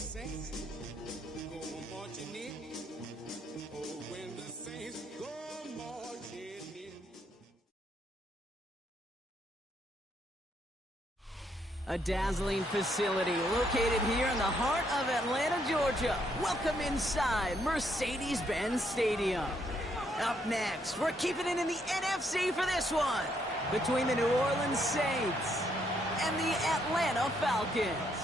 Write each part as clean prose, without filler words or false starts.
saints go marching in, oh, when the saints go marching in. A dazzling facility located here in the heart of Atlanta, Georgia. Welcome inside Mercedes-Benz Stadium. Up next, we're keeping it in the NFC for this one, between the New Orleans Saints and the Atlanta Falcons.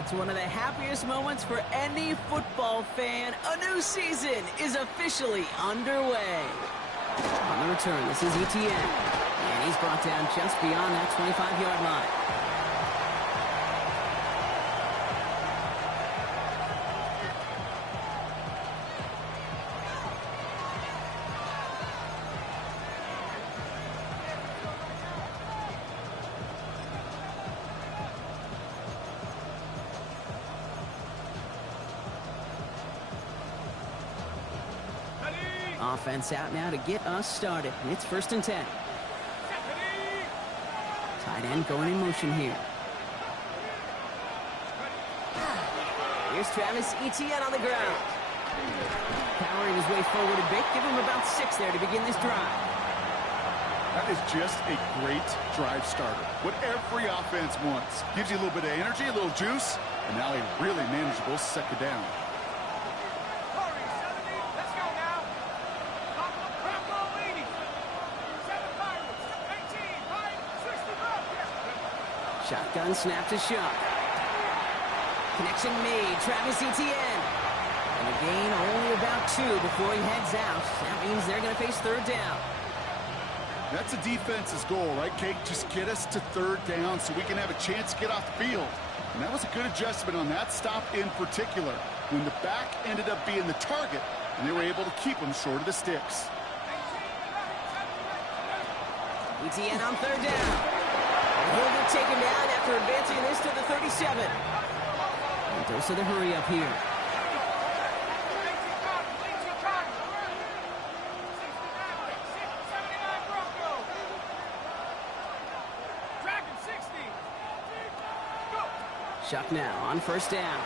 It's one of the happiest moments for any football fan. A new season is officially underway. On the return, this is Etienne. And he's brought down just beyond that 25-yard line. Offense out now to get us started. It's 1st and 10. Tight end going in motion here. Here's Travis Etienne on the ground. Powering his way forward a bit. Give him about 6 there to begin this drive. That is just a great drive starter. What every offense wants. Gives you a little bit of energy, a little juice, and now a really manageable second down. Shotgun snap to Shuck. Connection made. Travis Etienne. And a gain only about 2 before he heads out. That means they're going to face 3rd down. That's a defense's goal, right, Kate? Just get us to 3rd down so we can have a chance to get off the field. And that was a good adjustment on that stop in particular, when the back ended up being the target, and they were able to keep him short of the sticks. Etienne on 3rd down. He'll get taken down after advancing this to the 37. And dose of the hurry up here. Shuck now on 1st down.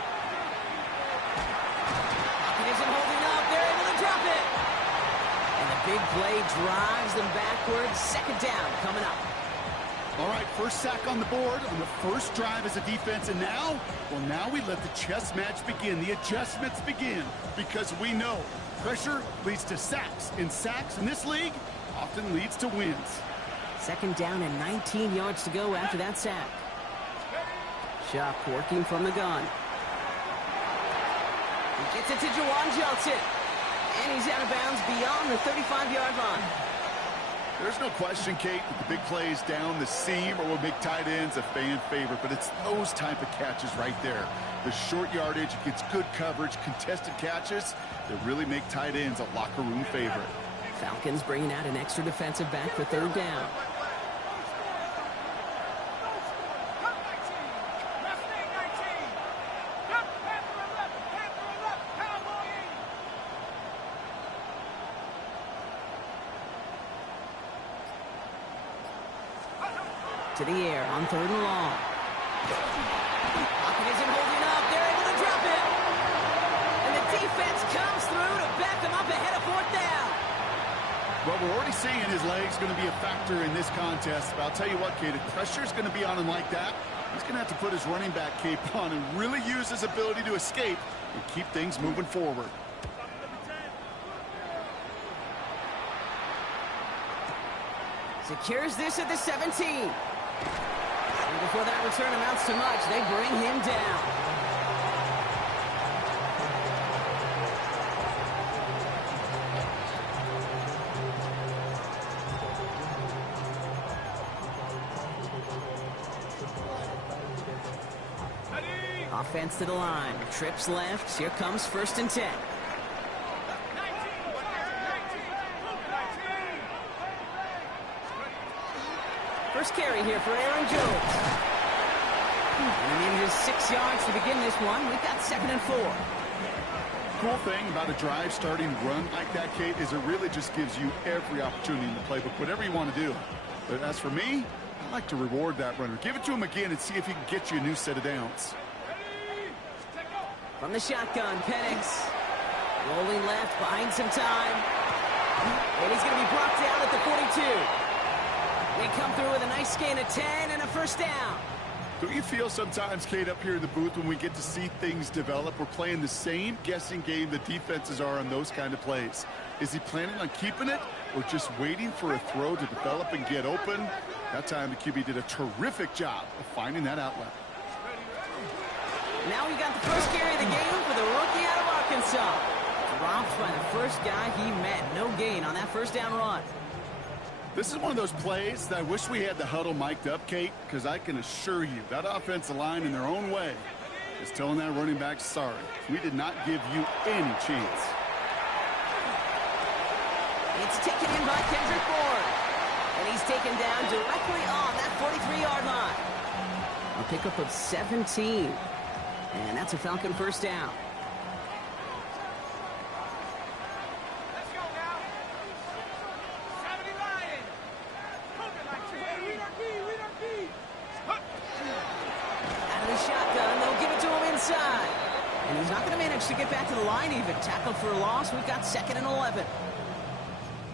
Pocket isn't holding up. They're able to drop it. And the big play drives them backwards. 2nd down coming up. All right, first sack on the board on the first drive as a defense, and now, well, now we let the chess match begin. The adjustments begin, because we know pressure leads to sacks, and sacks in this league often leads to wins. 2nd down and 19 yards to go after that sack. Shuck working from the gun. He gets it to Juwan Johnson, and he's out of bounds beyond the 35-yard line. There's no question, Kate, that the big plays down the seam or what make tight ends a fan favorite, but it's those type of catches right there. The short yardage gets good coverage, contested catches that really make tight ends a locker room favorite. Falcons bringing out an extra defensive back for 3rd down. To the air on 3rd and long. Pocket isn't holding up. They're able to drop it. And the defense comes through to back them up ahead of 4th down. Well, we're already seeing his leg's going to be a factor in this contest. But I'll tell you what, Kate, if pressure's going to be on him like that, he's going to have to put his running back cape on and really use his ability to escape and keep things moving forward. Secures this at the 17. And before that return amounts to much, they bring him down. Offense to the line. Trips left. Here comes 1st and 10. first carry here for Aaron Jones. And he needed just 6 yards to begin this one. We've got 2nd and 4. Cool thing about a drive starting run like that, Kate, is it really just gives you every opportunity in the playbook, whatever you want to do. But as for me, I like to reward that runner. Give it to him again and see if he can get you a new set of downs. From the shotgun, Penix. Rolling left, behind some time. And he's going to be brought down at the 42. They come through with a nice gain of 10 and a first down. Don't you feel sometimes, Kate, up here in the booth when we get to see things develop, we're playing the same guessing game the defenses are on those kind of plays? Is he planning on keeping it or just waiting for a throw to develop and get open? That time the QB did a terrific job of finding that outlet. Now we got the first carry of the game for the rookie out of Arkansas. Dropped by the first guy he met. No gain on that first down run. This is one of those plays that I wish we had the huddle mic'd up, Kate, because I can assure you that offensive line in their own way is telling that running back, sorry, we did not give you any chance. It's taken in by Kendrick Ford. And he's taken down directly on that 43-yard line. A pickup of 17. And that's a Falcon first down. And he's not going to manage to get back to the line even. Tackled for a loss. We've got 2nd and 11.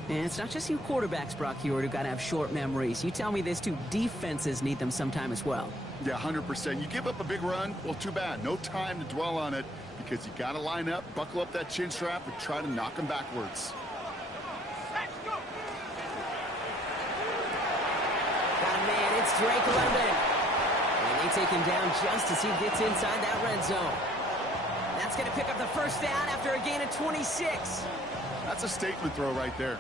And it's not just you quarterbacks, Brock Hewitt, who've got to have short memories. You tell me this too. Defenses need them sometime as well. Yeah, 100%. You give up a big run, well, too bad. No time to dwell on it because you got to line up, buckle up that chin strap, and try to knock them backwards. Got a man. It's Drake London. And they take him down just as he gets inside that red zone. That's going to pick up the first down after a gain of 26. That's a statement throw right there.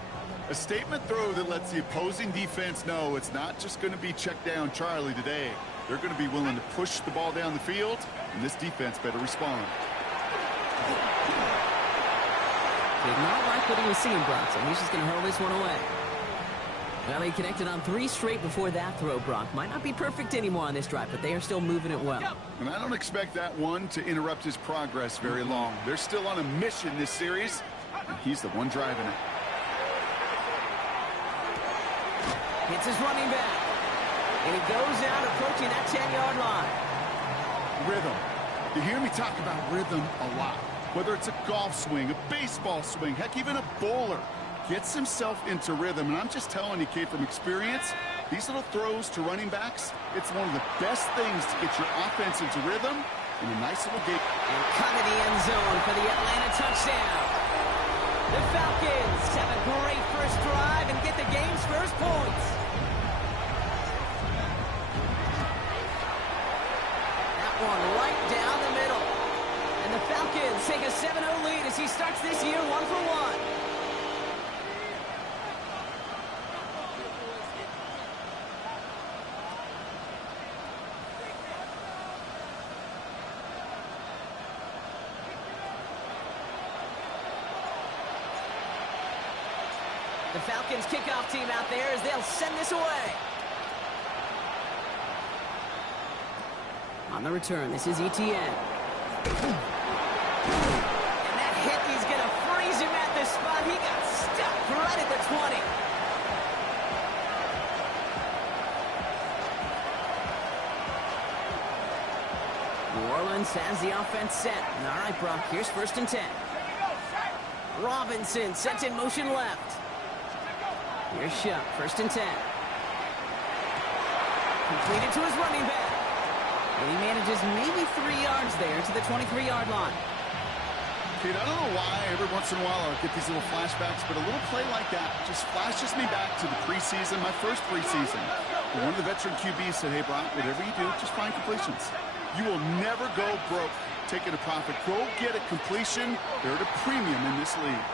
A statement throw that lets the opposing defense know it's not just going to be check down Charlie today. They're going to be willing to push the ball down the field, and this defense better respond. Did not like what he was seeing, Brock, so he's just going to hurl this one away. Well, he connected on 3 straight before that throw, Brock. Might not be perfect anymore on this drive, but they are still moving it well. And I don't expect that one to interrupt his progress very long. They're still on a mission this series, and he's the one driving it. It's his running back. And he goes out approaching that 10-yard line. Rhythm. You hear me talk about rhythm a lot. Whether it's a golf swing, a baseball swing, heck, even a bowler. Gets himself into rhythm. And I'm just telling you, Kate, from experience, these little throws to running backs, it's one of the best things to get your offense into rhythm and a nice little gate. And cut to the end zone for the Atlanta touchdown. The Falcons have a great first drive and get the game's first points. That one right down the middle. And the Falcons take a 7-0 lead as he starts this year 1-for-1. The Falcons kickoff team out there as they'll send this away. On the return, this is Etienne. And that hit, he's going to freeze him at the spot. He got stuck right at the 20. New Orleans has the offense set. All right, Brock, here's 1st and 10. Robinson sets in motion left. Here's Shuck, 1st and 10. Completed to his running back. And he manages maybe 3 yards there to the 23-yard line. Kate, I don't know why every once in a while I'll get these little flashbacks, but a little play like that just flashes me back to the preseason, my first preseason. One of the veteran QBs said, hey, Brock, whatever you do, just find completions. You will never go broke taking a profit. Go get a completion. They're at a premium in this league.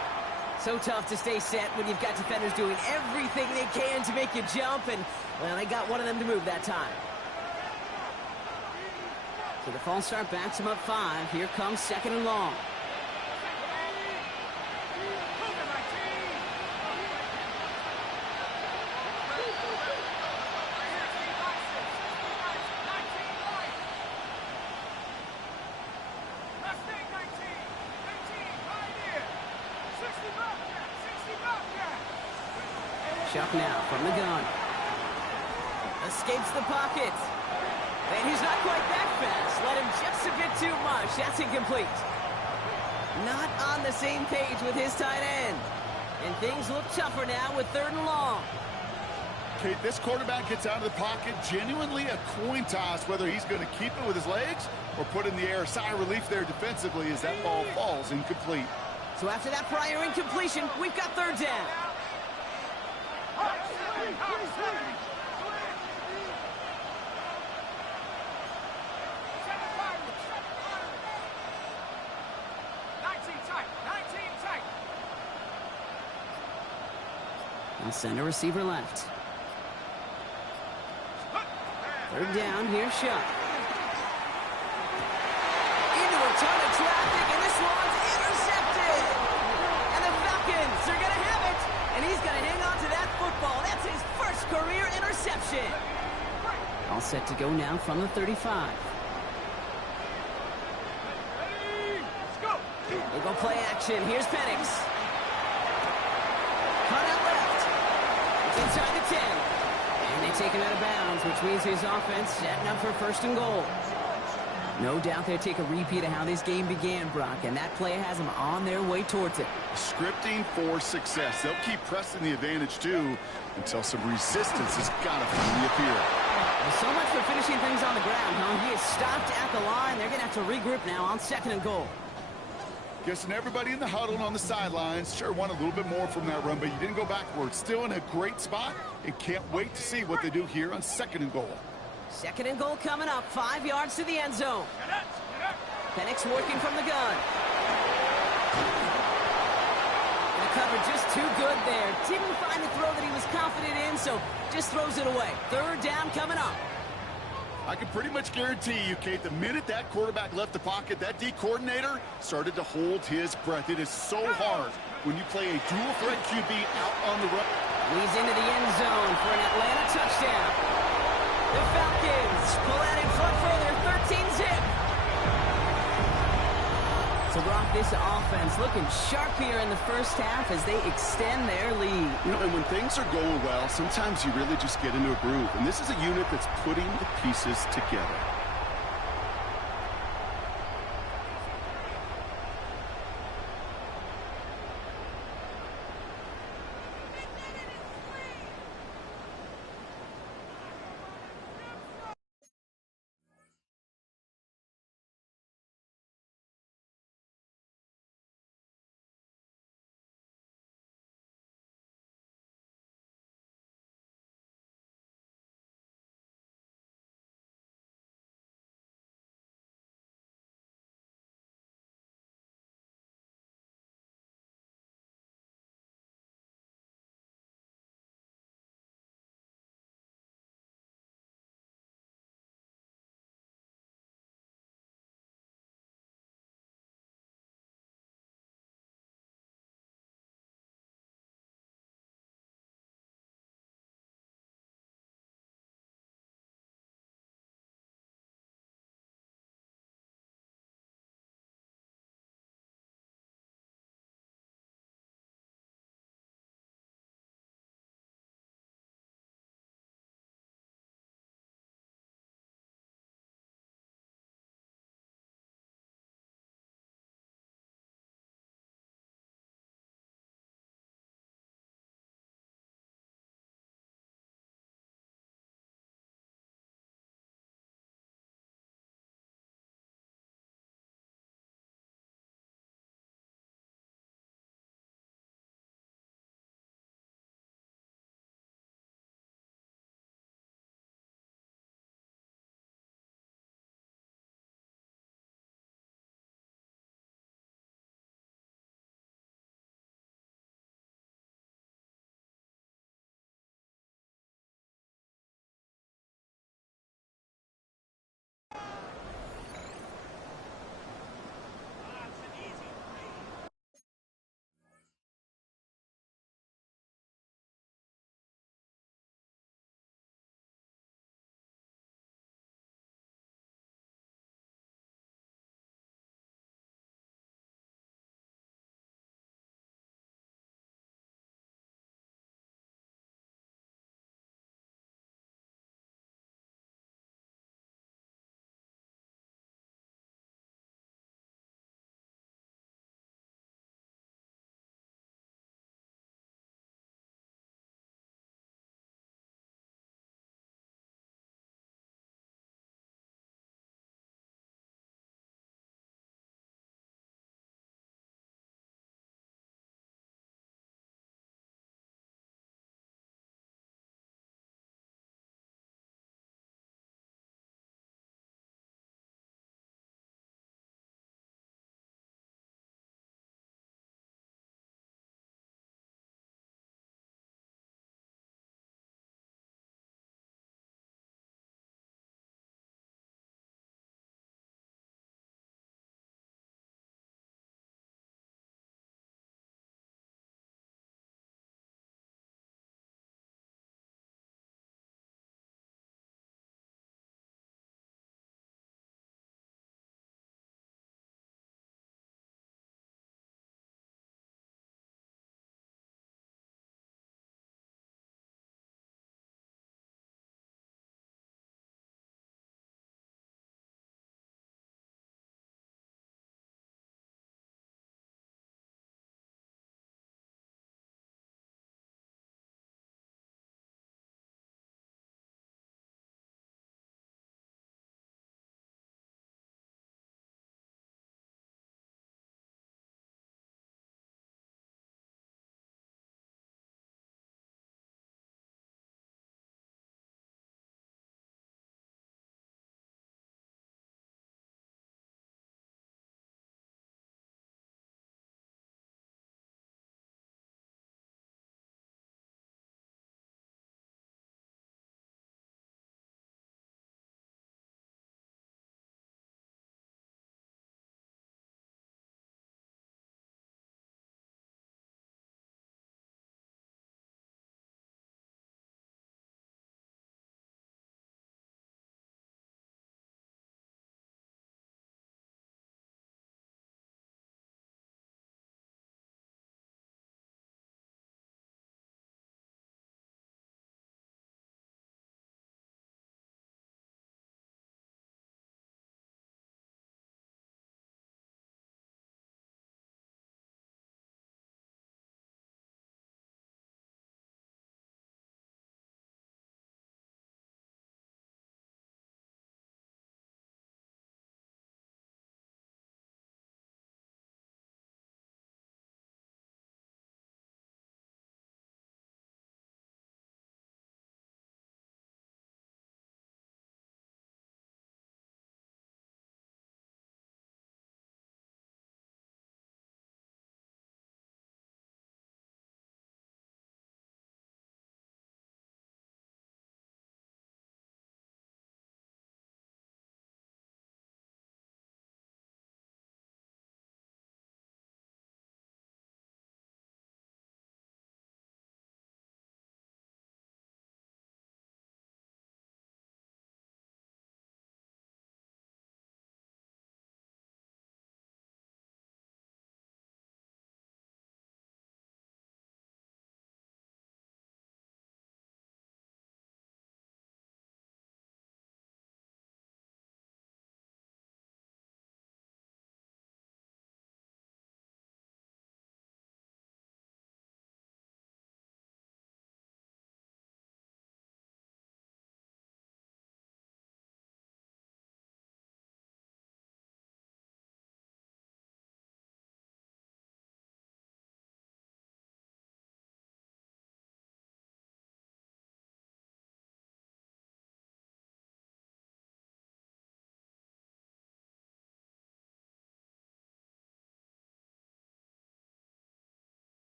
So tough to stay set when you've got defenders doing everything they can to make you jump, and, well, they got one of them to move that time. So the false start backs him up 5. Here comes 2nd and long. Chuck now from the gun. Escapes the pocket. And he's not quite that fast. Let him just a bit too much. That's incomplete. Not on the same page with his tight end. And things look tougher now with 3rd and long. Kate, this quarterback gets out of the pocket, genuinely a coin toss whether he's going to keep it with his legs or put in the air. Sigh of relief there defensively as that ball falls incomplete. So after that prior incompletion, we've got 3rd down. And center receiver left. 3rd down, here's Shuck. Into a ton of traffic, and this one's intercepted. And the Falcons are going to have it. And he's going to hang on to that football. That's his first career interception. All set to go now from the 35. They go play action. Here's Penix. Cut out left. It's inside the 10. And they take him out of bounds, which means his offense setting up for 1st and goal. No doubt they take a repeat of how this game began, Brock, and that play has them on their way towards it. Scripting for success. They'll keep pressing the advantage, too, until some resistance has got to finally appear. Well, so much for finishing things on the ground, huh? He is stopped at the line. They're going to have to regroup now on 2nd and goal. Guessing everybody in the huddle and on the sidelines sure want a little bit more from that run, but you didn't go backwards. Still in a great spot and can't wait to see what they do here on 2nd and goal. 2nd and goal coming up, 5 yards to the end zone. Penix working from the gun. The cover just too good there. Didn't find the throw that he was confident in, so just throws it away. 3rd down coming up. I can pretty much guarantee you, Kate, the minute that quarterback left the pocket, that D coordinator started to hold his breath. It is so hard when you play a dual threat QB out on the run. He's into the end zone for an Atlanta touchdown. The Falcons pull out in front further, 13-zip. So, Brock, this offense looking sharp here in the first half as they extend their lead. You know, and when things are going well, sometimes you really just get into a groove. And this is a unit that's putting the pieces together.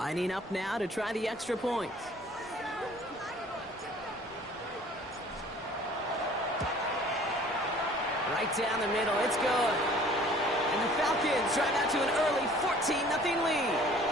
Lining up now to try the extra points. Right down the middle, it's good. And the Falcons drive out to an early 14-0 lead.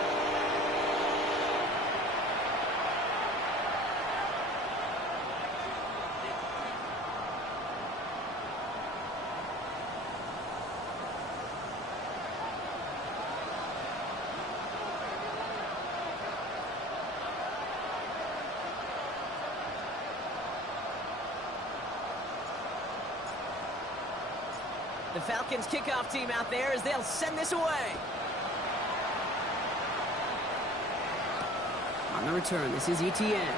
The Falcons kickoff team out there as they'll send this away. On the return, this is ETN.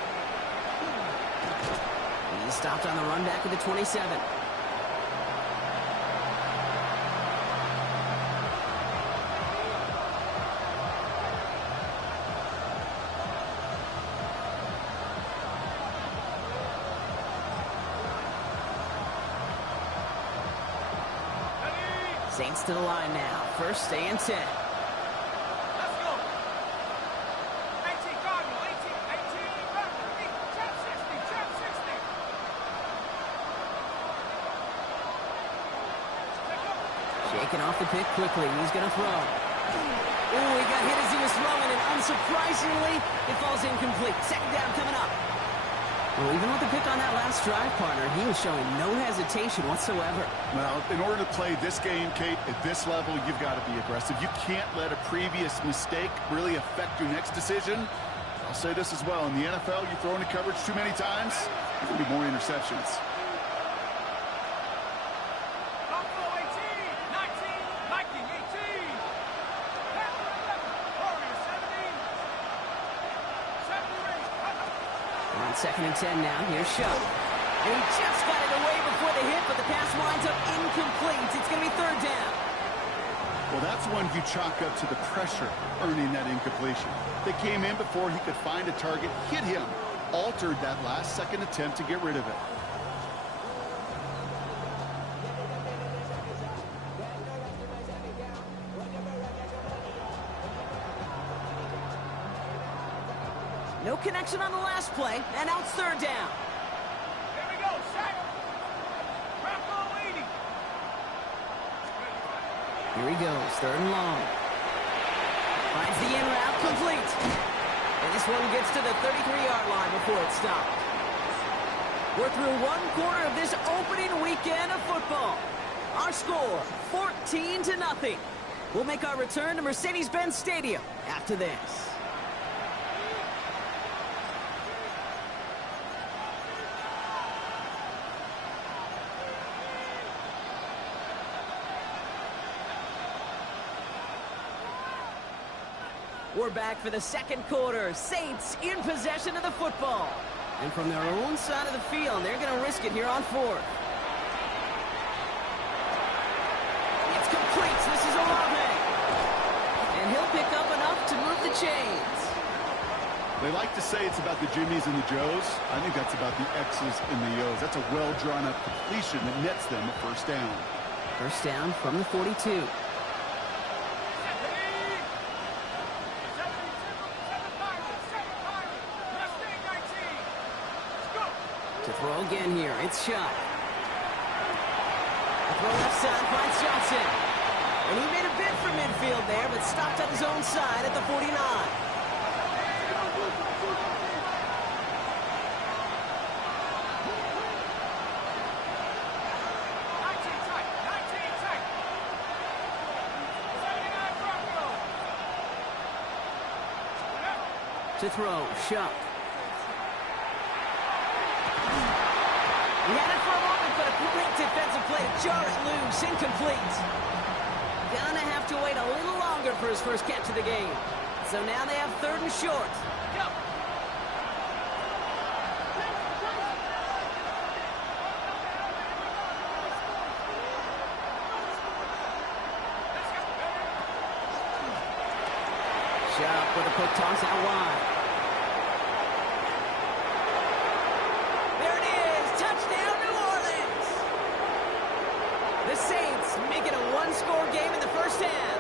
He's stopped on the run back at the 27. Saints to the line now. First, stay and 10. Let's go. 18 Cardinal, 18 Raptor, jump 60, jump 60. Shaking off the pick quickly. He's going to throw. Ooh, he got hit as he was throwing, and unsurprisingly, it falls incomplete. Second down coming up. Well, even with the pick on that last drive, partner, he was showing no hesitation whatsoever. Well, in order to play this game, Kate, at this level, you've got to be aggressive. You can't let a previous mistake really affect your next decision. I'll say this as well. In the NFL, you throw into coverage too many times, there's going to be more interceptions. Buffalo 18, 19, Viking 18. Panther 11, Warrior 17. 70 Rays, We're on second and 10 now. Here's Show. And he just got it away before the hit, but the pass winds up incomplete. It's going to be third down. Well, that's one you chalk up to the pressure earning that incompletion. They came in before he could find a target, hit him, altered that last second attempt to get rid of it. No connection on the last play, and now it's third down. Here we go, sack. Buffalo 80. Here he goes, third and long. Finds the in route, complete. And this one gets to the 33-yard line before it stopped. We're through one quarter of this opening weekend of football. Our score, 14-0. We'll make our return to Mercedes-Benz Stadium after this. We're back for the second quarter. Saints in possession of the football. And from their own side of the field, they're going to risk it here on fourth. It's complete. This is Olave. And he'll pick up enough to move the chains. They like to say it's about the Jimmies and the Joes. I think that's about the X's and the O's. That's a well-drawn-up completion that nets them a first down. First down from the 42. To throw again here, it's Shot. The throw left side finds Johnson. And he made a bid for midfield there, but stopped on his own side at the 49. To throw, Shuck. He had it for a moment, but a great defensive play to jar it loose, incomplete. Gonna have to wait a little longer for his first catch of the game. So now they have third and short. Go. Shuck with a quick toss out wide. There it is, touchdown New Orleans. The Saints make it a one-score game in the first half.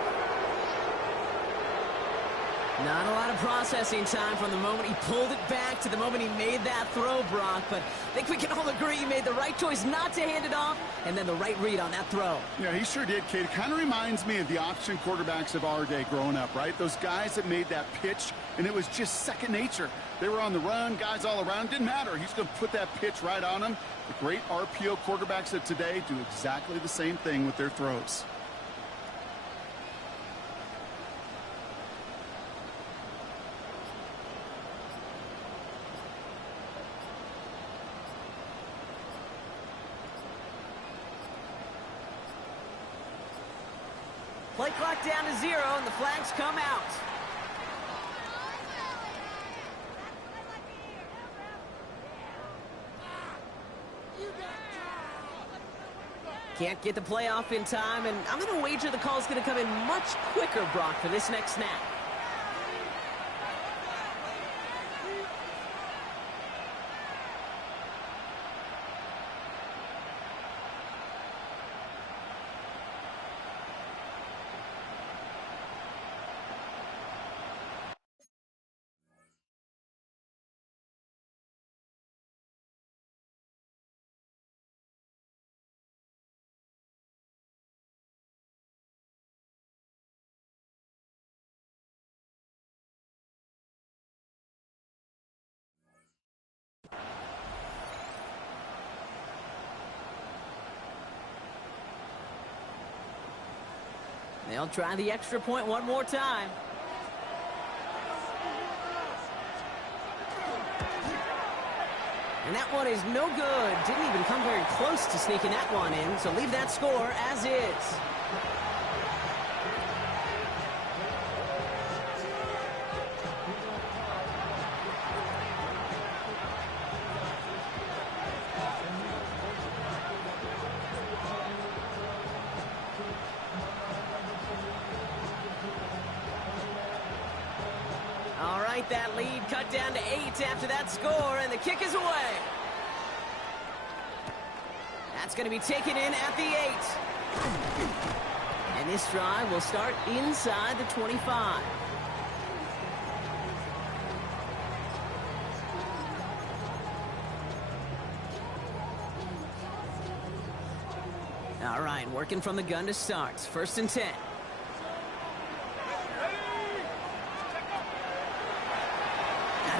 Not a lot of processing time from the moment he pulled it back to the moment he made that throw, Brock. But I think we can all agree he made the right choice not to hand it off, and then the right read on that throw. Yeah, he sure did, Kate. It kind of reminds me of the option quarterbacks of our day growing up, right? Those guys that made that pitch, and it was just second nature. They were on the run, guys all around. Didn't matter. He's going to put that pitch right on them. The great RPO quarterbacks of today do exactly the same thing with their throws. Play clock down to 0, and the flags come out. Can't get the play off in time, and I'm going to wager the call is going to come in much quicker, Brock, for this next snap. They'll try the extra point one more time. And that one is no good. Didn't even come very close to sneaking that one in, so leave that score as is. That lead cut down to 8 after that score, and the kick is away. That's going to be taken in at the 8. And this drive will start inside the 25. All right, working from the gun to start. 1st and 10.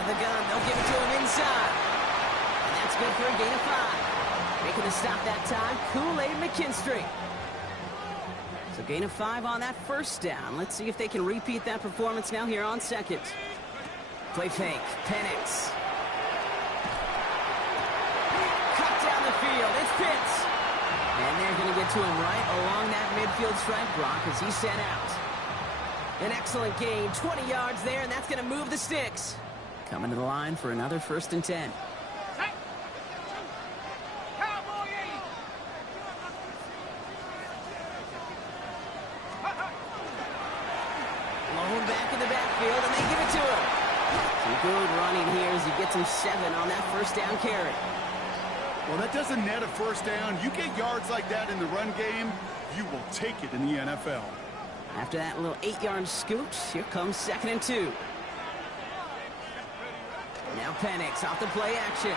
The gun, they'll give it to him inside. And that's good for a gain of 5. Making the stop that time, Kool-Aid McKinstry. So gain of 5 on that 1st down. Let's see if they can repeat that performance now here on 2nd. Play fake, Penix. Cut down the field, it's Pitts. And they're going to get to him right along that midfield stripe, Brock, as he's sent out. An excellent gain, 20 yards there, and that's going to move the sticks. Coming to the line for another 1st and 10. Blown back in the backfield, and they give it to him. Some good running here as he gets him 7 on that 1st down carry. Well, that doesn't net a 1st down. You get yards like that in the run game, you will take it in the NFL. After that little 8-yard scoot, here comes 2nd and 2. Now Penix off the play action.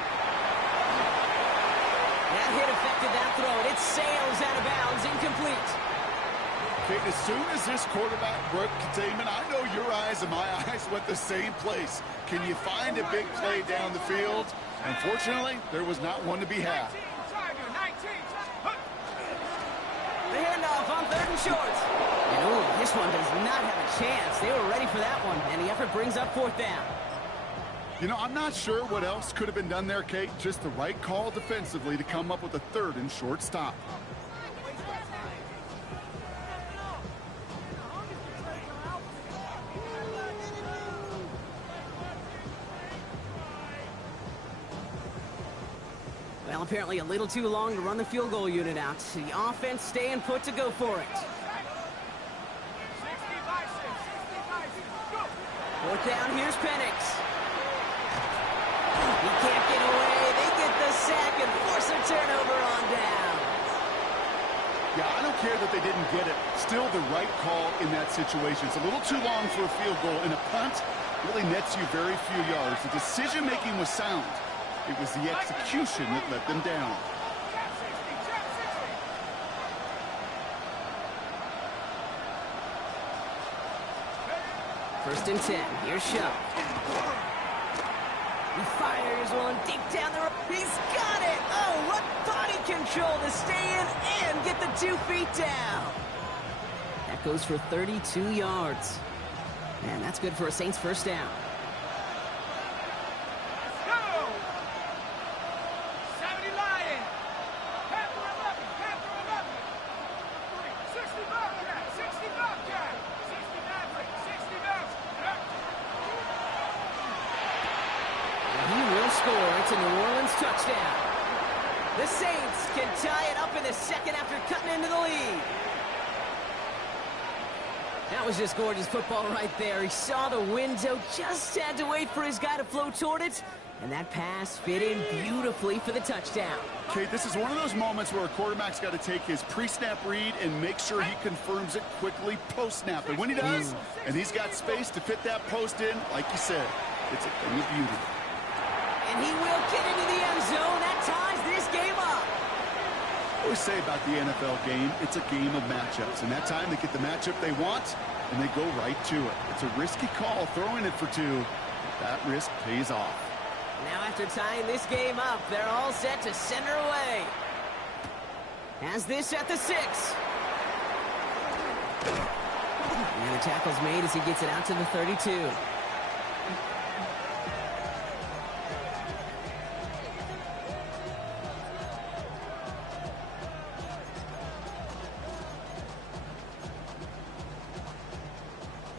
That hit affected that throw, and it sails out of bounds, incomplete. Okay, as soon as this quarterback broke containment, I know your eyes and my eyes went the same place. Can you find a big play down the field? Unfortunately, there was not one to be had. The handoff on 3rd and short. And this one does not have a chance. They were ready for that one, and the effort brings up 4th down. You know, I'm not sure what else could have been done there, Kate. Just the right call defensively to come up with a 3rd and short stop. Well, apparently a little too long to run the field goal unit out. The offense staying put to go for it. 4th down, here's Penix. He can't get away. They get the sack and force a turnover on down. Yeah, I don't scared that they didn't get it. Still the right call in that situation. It's a little too long for a field goal, and a punt really nets you very few yards. The decision-making was sound. It was the execution that let them down. First and 10. Here's Shove. He fires one deep down the road. He's got it! Oh, what body control to stay in and get the 2 feet down. That goes for 32 yards. And that's good for a Saints first down. It's a New Orleans touchdown. The Saints can tie it up in the second after cutting into the lead. That was just gorgeous football right there. He saw the window, just had to wait for his guy to flow toward it, and that pass fit in beautifully for the touchdown. Okay, this is one of those moments where a quarterback's got to take his pre-snap read and make sure he confirms it quickly post-snap. And when he does, and he's got space to fit that post in, like you said, it's a thing of beauty. And he will get into the end zone. That ties this game up. I always say about the NFL game, it's a game of matchups. And that time they get the matchup they want, and they go right to it. It's a risky call throwing it for 2. But that risk pays off. Now after tying this game up, they're all set to send her away. Has this at the 6. And the tackle's made as he gets it out to the 32.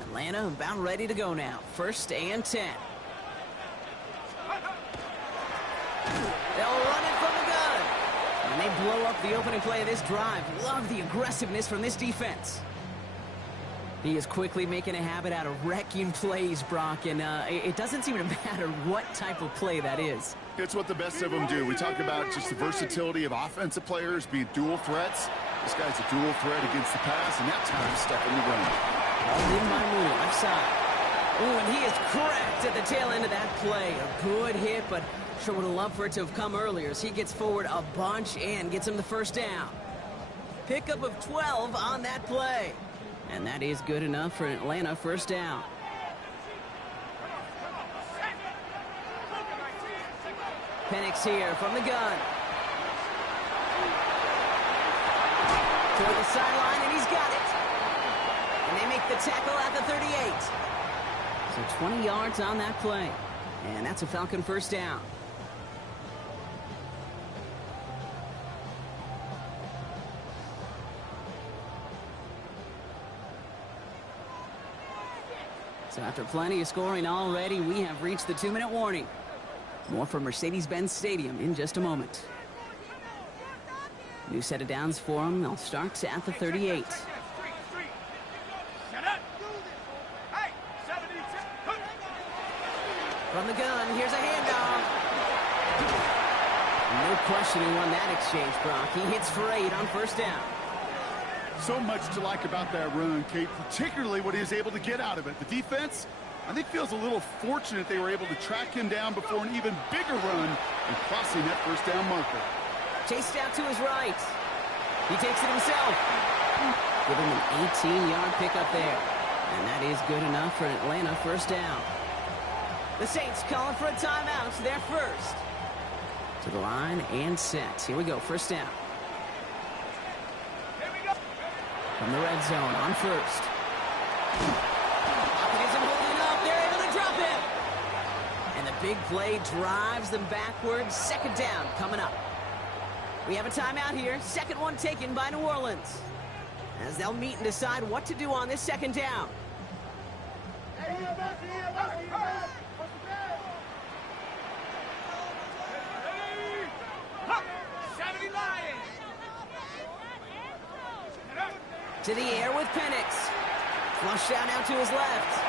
Atlanta about ready to go now. First and 10. They'll run it from the gun. And they blow up the opening play of this drive. Love the aggressiveness from this defense. He is quickly making a habit out of wrecking plays, Brock, and it doesn't seem to matter what type of play that is. It's what the best of them do. We talk about just the versatility of offensive players being dual threats. This guy's a dual threat against the pass, and that time stepping the run. All in by Mooney, left side. Oh, and he is cracked at the tail end of that play. A good hit, but sure would have loved for it to have come earlier as he gets forward a bunch and gets him the first down. Pickup of 12 on that play. And that is good enough for an Atlanta first down. Penix here from the gun. Toward the sideline, and he's got it. And they make the tackle at the 38. So 20 yards on that play. And that's a Falcon first down. So after plenty of scoring already, we have reached the 2-minute warning. More from Mercedes-Benz Stadium in just a moment. New set of downs for them. They'll start at the 38. From the gun, here's a handoff. No question who won that exchange, Brock. He hits for 8 on first down. So much to like about that run, Kate, particularly what he was able to get out of it. The defense, I think, feels a little fortunate they were able to track him down before an even bigger run and crossing that first down marker. Chased out to his right. He takes it himself. Give him an 18-yard pickup there. And that is good enough for an Atlanta first down. The Saints calling for a timeout. They're first. To the line and set. Here we go, first down. From the red zone on first. Pocket isn't holding up. They're able to drop him. And the big play drives them backwards. Second down coming up. We have a timeout here. Second one taken by New Orleans. As they'll meet and decide what to do on this second down. To the air with Penix. Flushed out now to his left.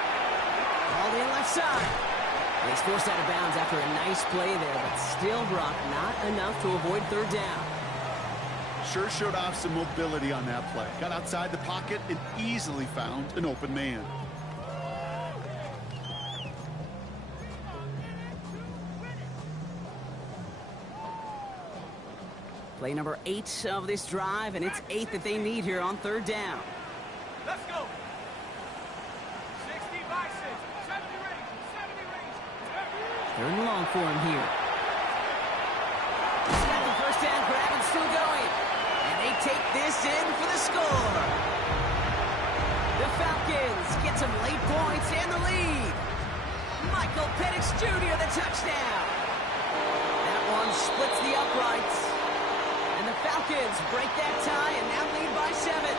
Called in left side. And he's forced out of bounds after a nice play there, but still, Brock, not enough to avoid third down. Sure showed off some mobility on that play. Got outside the pocket and easily found an open man. Play number 8 of this drive, and it's 8 that they need here on third down. Let's go. 60 by 6. 70 range. 70 range. Third and long for him here. He's got the first down grab and still going. And they take this in for the score. The Falcons get some late points and the lead. Michael Penix Jr. the touchdown. That one splits the uprights. And the Falcons break that tie and now lead by 7.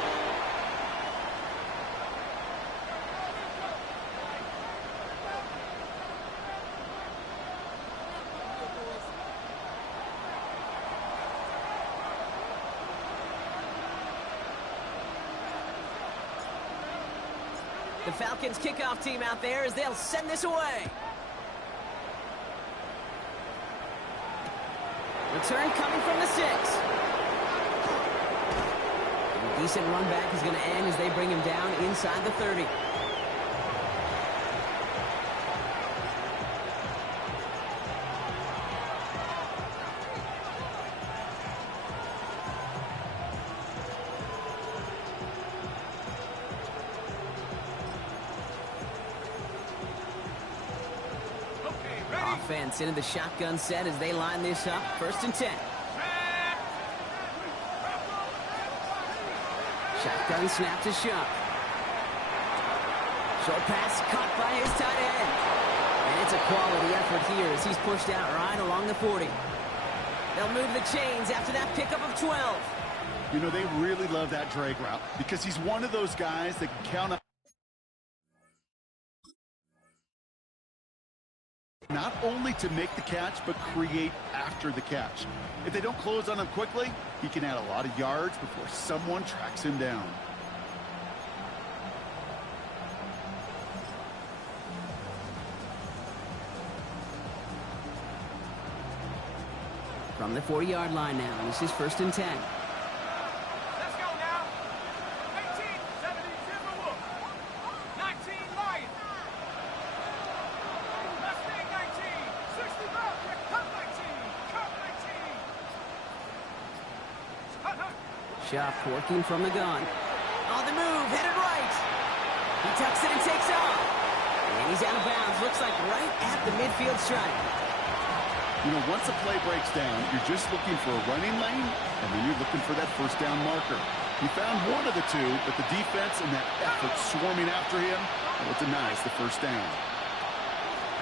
The Falcons kickoff team out there as they'll send this away. Return coming from the 6. A decent run back is going to end as they bring him down inside the 30. Offense into the shotgun set as they line this up. 1st and 10. Shotgun snap to Shuck. Short pass caught by his tight end. And it's a quality effort here as he's pushed out right along the 40. They'll move the chains after that pickup of 12. You know, they really love that drag route because he's one of those guys that can count on not only to make the catch, but create after the catch. If they don't close on him quickly, he can add a lot of yards before someone tracks him down. From the 40-yard line now, this is 1st and 10. Let's go now. 18, 70, Timberwolf. 19, Lion. Mustang 19, 60 Rock, Cup 19, Cup 19. Shuck working from the gun. On the move, headed right. He tucks it and takes off. And he's out of bounds, looks like right at the midfield stripe. You know, once a play breaks down, you're just looking for a running lane, and then you're looking for that first down marker. He found one of the two, but the defense and that effort swarming after him, well, denies the first down.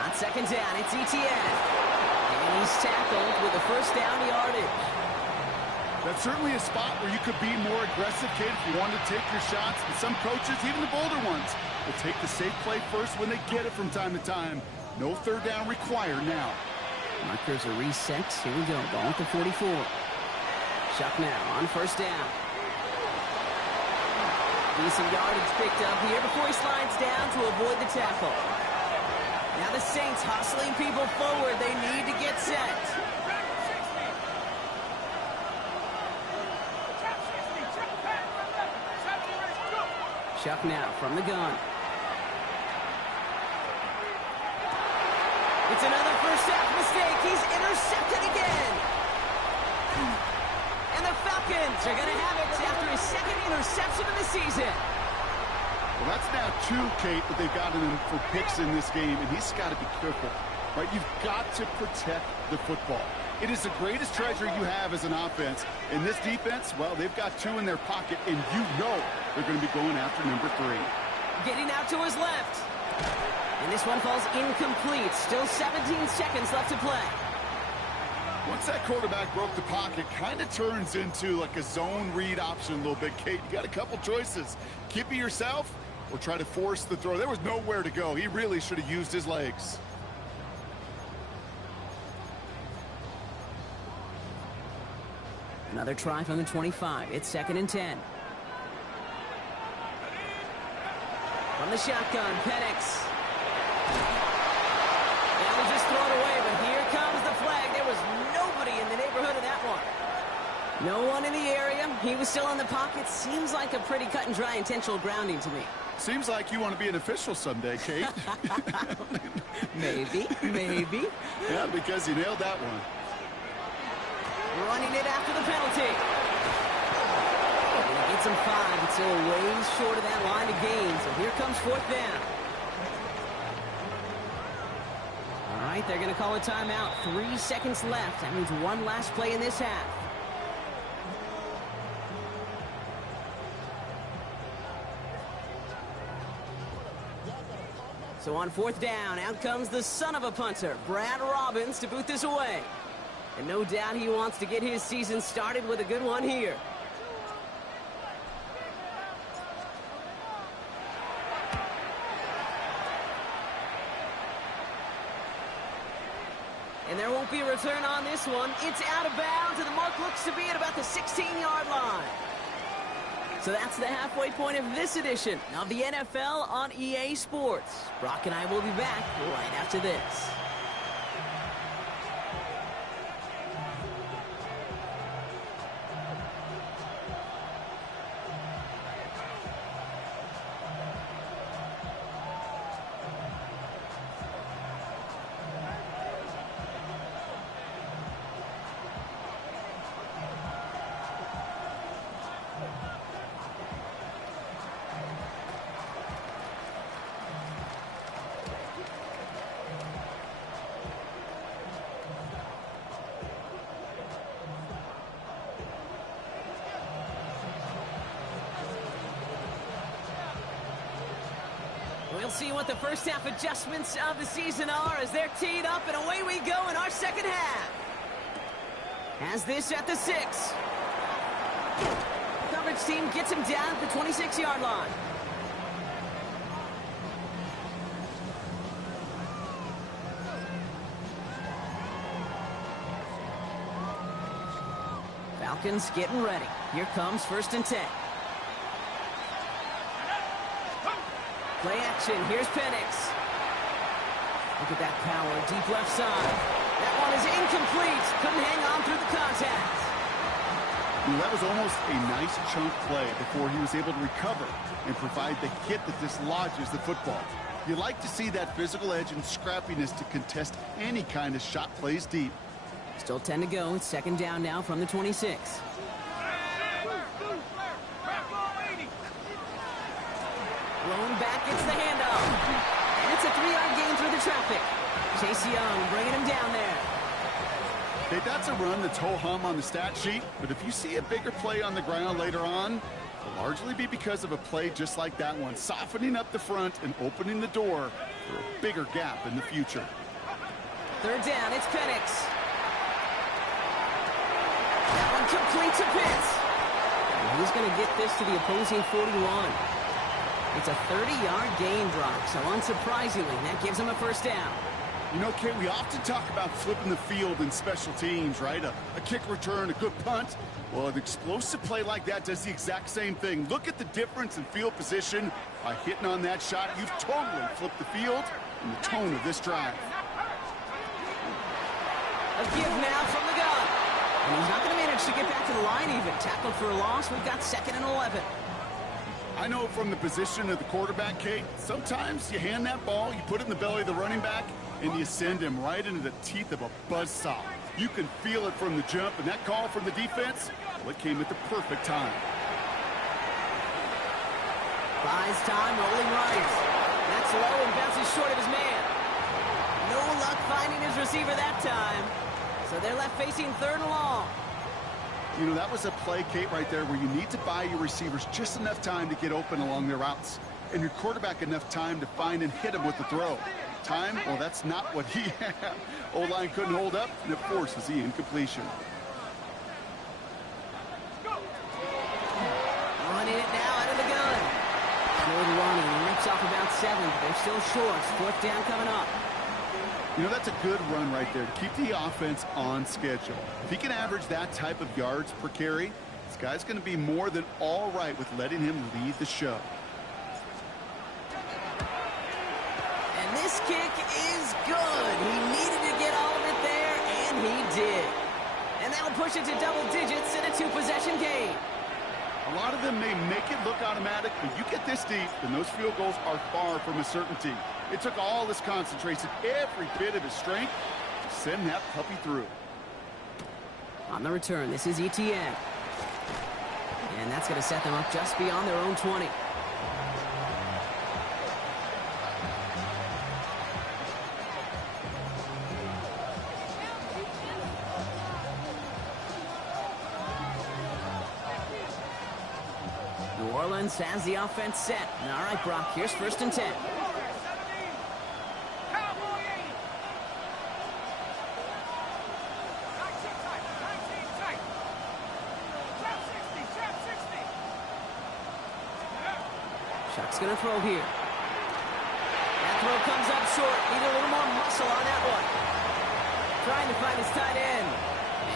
On 2nd down, it's ETN. And he's tackled with a first down yardage. That's certainly a spot where you could be more aggressive, kid, if you wanted to take your shots. And some coaches, even the bolder ones, will take the safe play first when they get it from time to time. No third down required now. Markers are reset. Here we go. Ball at the 44. Shuck now on 1st down. Decent yardage picked up here before he slides down to avoid the tackle. Now the Saints hustling people forward. They need to get set. Shuck now from the gun. It's another first half mistake. He's intercepted again. And the Falcons are going to have it after his 2nd interception of the season. Well, that's now 2, Kate, that they've gotten him for picks in this game, and he's got to be careful. Right? You've got to protect the football. It is the greatest treasure you have as an offense. In this defense, well, they've got 2 in their pocket, and you know they're going to be going after number 3. Getting out to his left. And this one falls incomplete. Still 17 seconds left to play. Once that quarterback broke the pocket, kind of turns into like a zone read option a little bit, Kate. You got a couple choices. Keep it yourself or try to force the throw. There was nowhere to go. He really should have used his legs. Another try from the 25. It's 2nd and 10. From the shotgun, Penix. That was just thrown away, but here comes the flag. There was nobody in the neighborhood of that one. No one in the area. He was still in the pocket. Seems like a pretty cut and dry intentional grounding to me. Seems like you want to be an official someday, Kate. Maybe. Yeah, because you nailed that one. Running it after the penalty. He gets him 5, but still a ways short of that line of gain. So here comes 4th down. All right, they're going to call a timeout. 3 seconds left. That means one last play in this half. So on 4th down, out comes the son of a punter, Brad Robbins, to boot this away. And no doubt he wants to get his season started with a good one here. And there won't be a return on this one. It's out of bounds, and the mark looks to be at about the 16-yard line. So that's the halfway point of this edition of the NFL on EA Sports. Brock and I will be back right after this. We'll see what the first half adjustments of the season are as they're teed up, and away we go in our second half. Has this at the 6. Coverage team gets him down at the 26-yard line. Falcons getting ready. Here comes 1st and 10. Play action. Here's Penix. Look at that power. Deep left side. That one is incomplete. Couldn't hang on through the contact. That was almost a nice chunk play before he was able to recover and provide the hit that dislodges the football. You like to see that physical edge and scrappiness to contest any kind of shot plays deep. Still 10 to go. It's 2nd down now from the 26. Blown back, gets the handoff. And it's a 3-yard gain through the traffic. Chase Young bringing him down there. Okay, that's a run that's ho-hum on the stat sheet, but if you see a bigger play on the ground later on, it'll largely be because of a play just like that one, softening up the front and opening the door for a bigger gap in the future. 3rd down, it's Penix. That one complete to Pitts. And he's going to get this to the opposing 41. It's a 30-yard gain, Brock, so unsurprisingly, that gives him a 1st down. You know, Kate, we often talk about flipping the field in special teams, right? A kick return, a good punt. Well, an explosive play like that does the exact same thing. Look at the difference in field position. By hitting on that shot, you've totally flipped the field and the tone of this drive. A give now from the gun. And he's not going to manage to get back to the line even. Tackled for a loss. We've got 2nd and 11. I know from the position of the quarterback, Kate, sometimes you hand that ball, you put it in the belly of the running back, and you send him right into the teeth of a buzzsaw. You can feel it from the jump, and that call from the defense, well, it came at the perfect time. Buys time, rolling right. That's low and bounces short of his man. No luck finding his receiver that time. So they're left facing 3rd and long. You know, that was a play, Kate, right there where you need to buy your receivers just enough time to get open along their routes. And your quarterback enough time to find and hit him with the throw. Time, well, that's not what he had. O-line couldn't hold up, and it forces the incompletion. Running it now out of the gun. Good running. Rips off about 7. They're still short. 4th down coming up. You know, that's a good run right there to keep the offense on schedule. If he can average that type of yards per carry, this guy's going to be more than all right with letting him lead the show. And this kick is good. He needed to get all of it there, and he did. And that That'll push it to double digits in a two-possession game. A lot of them may make it look automatic, but you get this deep, and those field goals are far from a certainty. It took all his concentration, every bit of his strength, to send that puppy through. On the return, this is ETN. And that's going to set them up just beyond their own 20. New Orleans has the offense set. All right, Brock, here's 1st and 10. Chuck's going to throw here. That throw comes up short. Need a little more muscle on that one. Trying to find his tight end.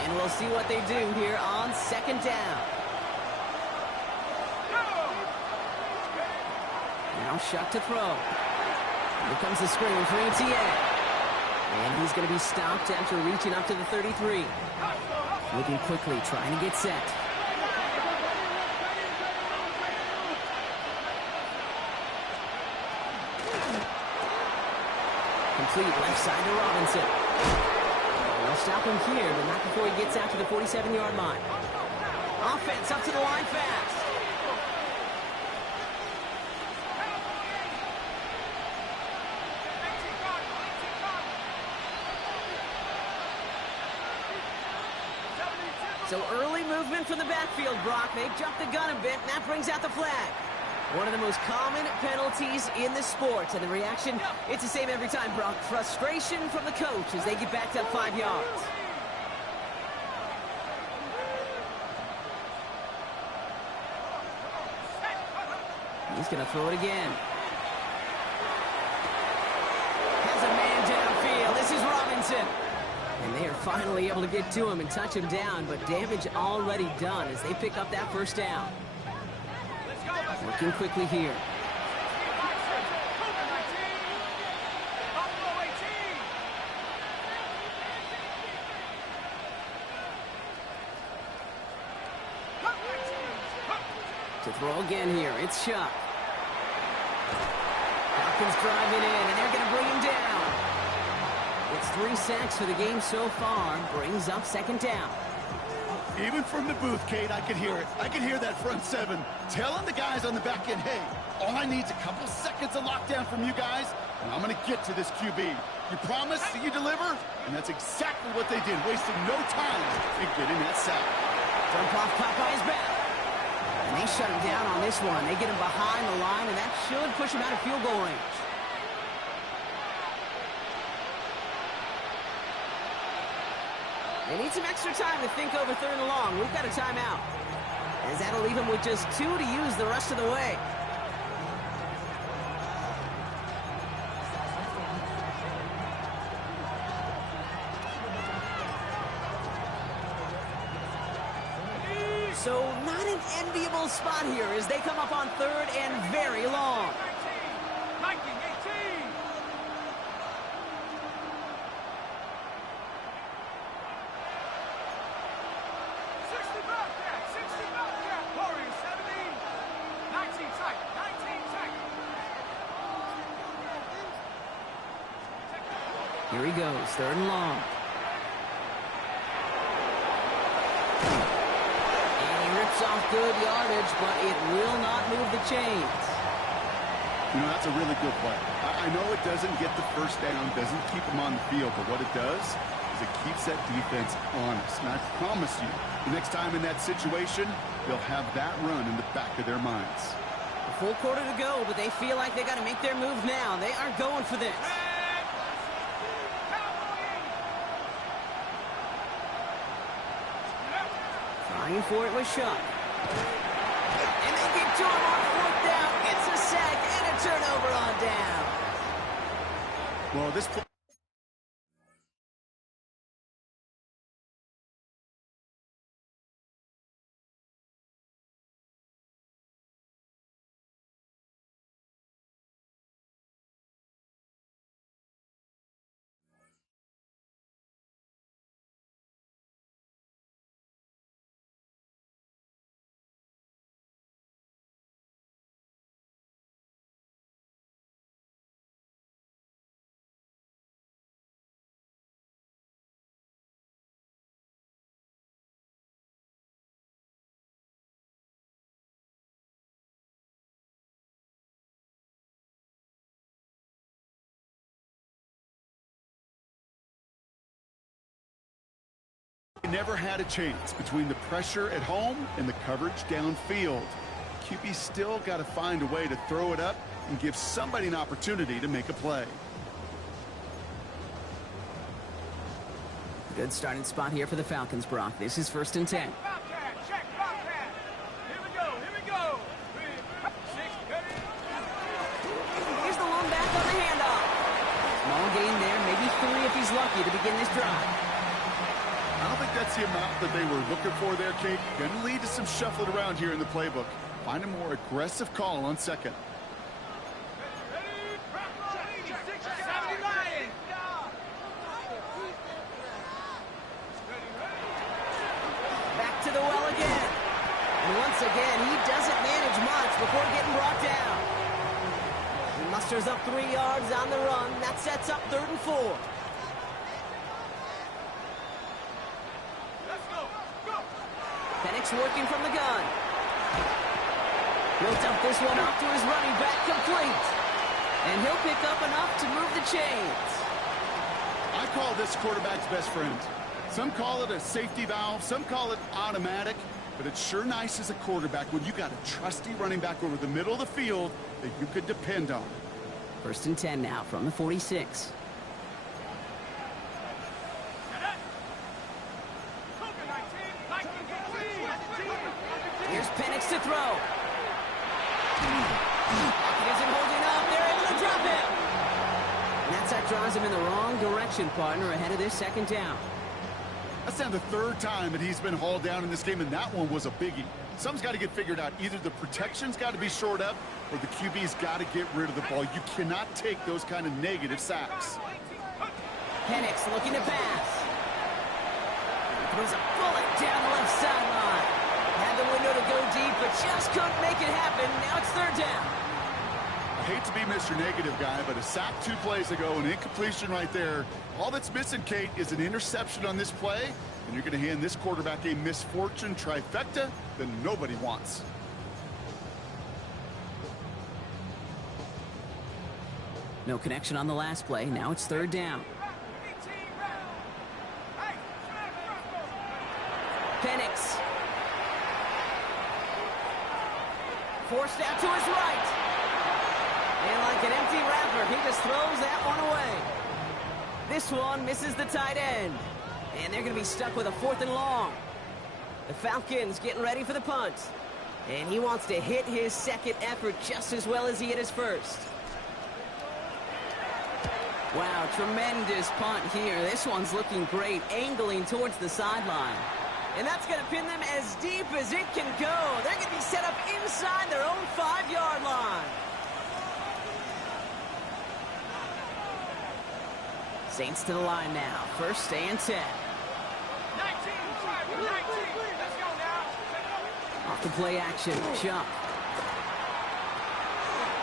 And we'll see what they do here on 2nd down. Now Chuck to throw. Here comes the screen for ETN. And he's going to be stopped after reaching up to the 33. Moving quickly, trying to get set. Complete left side to Robinson. They'll stop him here, but not before he gets out to the 47-yard line. Offense up to the line fast. So early movement from the backfield, Brock. They jumped the gun a bit, and that brings out the flag. One of the most common penalties in the sport, and the reaction, it's the same every time, Brock. Frustration from the coach as they get backed up 5 yards. He's going to throw it again. Has a man downfield. This is Robinson. And they are finally able to get to him and touch him down, but damage already done as they pick up that 1st down. Working quickly here. To throw again here, it's Chuck. Falcons driving in, and they're going to bring him down. It's 3 sacks for the game so far. Brings up 2nd down. Even from the booth, Kate, I could hear it. I could hear that front 7 telling the guys on the back end, hey, all I need is a couple seconds of lockdown from you guys, and I'm going to get to this QB. You promise that you deliver? And that's exactly what they did, wasting no time in getting that sack. Dump off Popeye's back. And they shut him down on this one. They get him behind the line, and that should push him out of field goal range. They need some extra time to think over 3rd and long. We've got a timeout, as that'll leave him with just 2 to use the rest of the way. So not an enviable spot here as they come up on 3rd and very long. 19, 18. Here he goes, 3rd and long. And he rips off good yardage, but it will not move the chains. You know, that's a really good play. I know it doesn't get the 1st down, doesn't keep them on the field, but what it does is it keeps that defense honest. And I promise you, the next time in that situation, they'll have that run in the back of their minds. A full quarter to go, but they feel like they got to make their move now. They are going for this. Trying for it with Chuck. And they get to him on 4th down. It's a sack and a turnover on down. Well, this play never had a chance between the pressure at home and the coverage downfield. QB still got to find a way to throw it up and give somebody an opportunity to make a play. Good starting spot here for the Falcons, Brock. This is 1st and 10. Bobcat, check Bobcat. Here we go, here we go. 3, 6, ready. Here's the long back on the handoff. Small gain there, maybe 3 if he's lucky to begin this drive. I don't think that's the amount that they were looking for there, Kate. Going to lead to some shuffling around here in the playbook. Find a more aggressive call on second. Ready, rock, 79. Back to the well again. And once again, he doesn't manage much before getting brought down. He musters up 3 yards on the run. That sets up 3rd and 4. Let's go, go. Penix working from the gun. He'll dump this one off to his running back, complete. And he'll pick up enough to move the chains. I call this quarterback's best friend. Some call it a safety valve, some call it automatic, but it's sure nice as a quarterback when you got a trusty running back over the middle of the field that you could depend on. 1st and 10 now from the 46. Here's Penix to throw. Pocket isn't holding up. They're able to drop him. And that drives him in the wrong direction, partner, ahead of this 2nd down. That's now the 3rd time that he's been hauled down in this game, and that one was a biggie. Something's got to get figured out. Either the protection's got to be shored up, or the QB's got to get rid of the ball. You cannot take those kind of negative sacks. Penix looking to pass. Throws a bullet down the left sideline. Had the window to go deep, but just couldn't make it happen. Now it's 3rd down. I hate to be Mr. Negative guy, but a sack 2 plays ago, an incompletion right there. All that's missing, Kate, is an interception on this play, and you're going to hand this quarterback a misfortune trifecta that nobody wants. No connection on the last play. Now it's 3rd down. Penix. Forced out to his right. And like an empty wrapper, he just throws that one away. This one misses the tight end. And they're going to be stuck with a 4th and long. The Falcons getting ready for the punt. And he wants to hit his 2nd effort just as well as he hit his 1st. Wow, tremendous punt here. This one's looking great, angling towards the sideline. And that's going to pin them as deep as it can go. They're going to be set up inside their own 5-yard line. Saints to the line now. 1st and 10. 19, try 19. Let's go now. Off the play action, jump.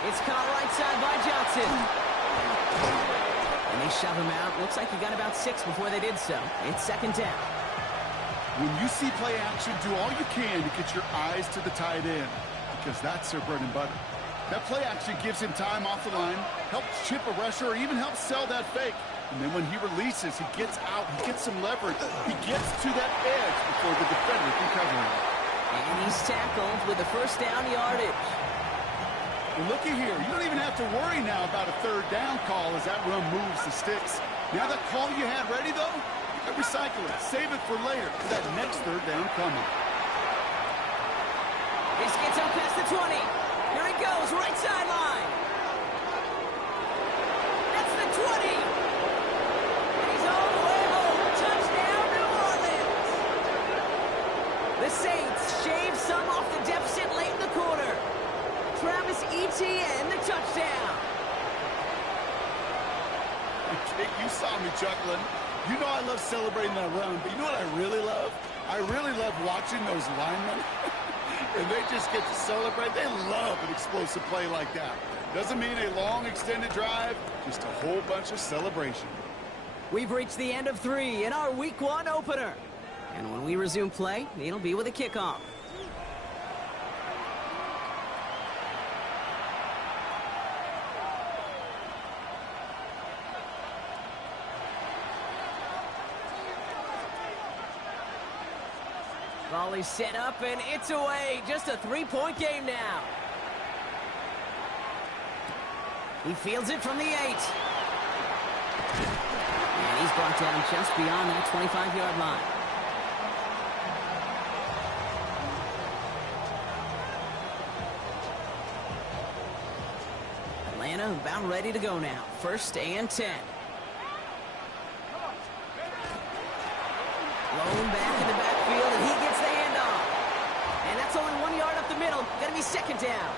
It's caught right side by Johnson. And they shove him out. Looks like he got about 6 before they did so. It's 2nd down. When you see play action, do all you can to get your eyes to the tight end, because that's their bread and butter. That play action gives him time off the line, helps chip a rusher, or even helps sell that fake. And then when he releases, he gets out, he gets some leverage. He gets to that edge before the defender can cover him. And he's tackled with the 1st down yardage. Well, looky here. You don't even have to worry now about a 3rd down call as that run moves the sticks. Now that call you had ready, though, recycle it. Save it for later for that next 3rd down coming. This gets up past the 20. Here he goes, right sideline. That's the 20. And he's all the way home. Touchdown, New Orleans. The Saints shave some off the deficit late in the quarter. Travis Etienne, the touchdown. Jake, you saw me chuckling. You know I love celebrating that run, but you know what I really love? I really love watching those linemen. And they just get to celebrate. They love an explosive play like that. Doesn't mean a long extended drive, just a whole bunch of celebration. We've reached the end of 3 in our Week 1 opener. And when we resume play, it'll be with a kickoff. Volley set up, and it's away. Just a three-point game now. He fields it from the 8. And he's brought down just beyond that 25-yard line. Atlanta about ready to go now. 1st and 10. Blown back in the backfield, and he gets the handoff. And that's only 1 yard up the middle. Going to be 2nd down.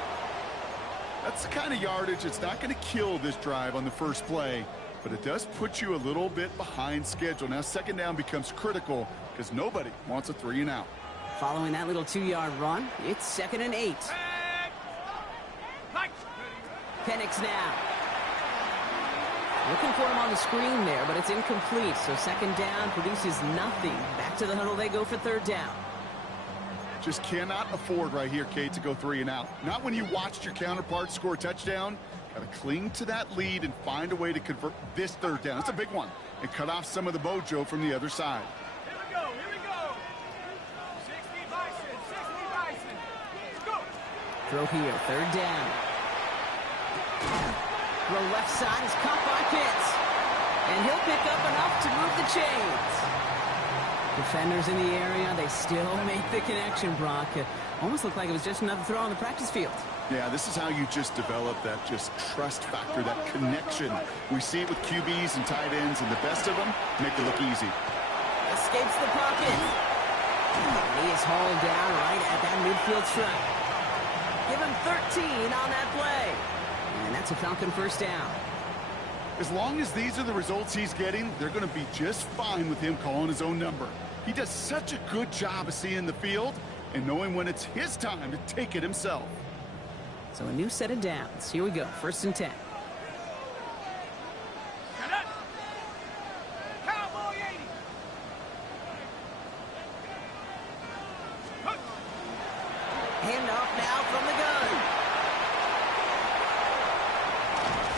That's the kind of yardage that's not going to kill this drive on the first play, but it does put you a little bit behind schedule. Now 2nd down becomes critical because nobody wants a 3-and-out. Following that little 2-yard run, it's 2nd and 8. Penix now. Looking for him on the screen there, but it's incomplete. So 2nd down produces nothing. Back to the huddle they go for 3rd down. Just cannot afford right here, Kate, to go 3-and-out. Not when you watched your counterpart score a touchdown. Got to cling to that lead and find a way to convert this 3rd down. It's a big one. And cut off some of the mojo from the other side. Here we go, here we go. 60 Bison, 60 Bison. Let's go. Throw here, 3rd down. Throw left side is caught by Pitts. And he'll pick up enough to move the chains. Defenders in the area, they still make the connection, Brock. It almost looked like it was just another throw on the practice field. Yeah, this is how you just develop that just trust factor, that connection. We see it with QBs and tight ends, and the best of them make it look easy. Escapes the pocket. And he is hauled down right at that midfield stripe. Give him 13 on that play. And that's a Falcon 1st down. As long as these are the results he's getting, they're going to be just fine with him calling his own number. He does such a good job of seeing the field and knowing when it's his time to take it himself. So a new set of downs. Here we go. 1st and 10. Cowboy 80. Handoff now from the gun.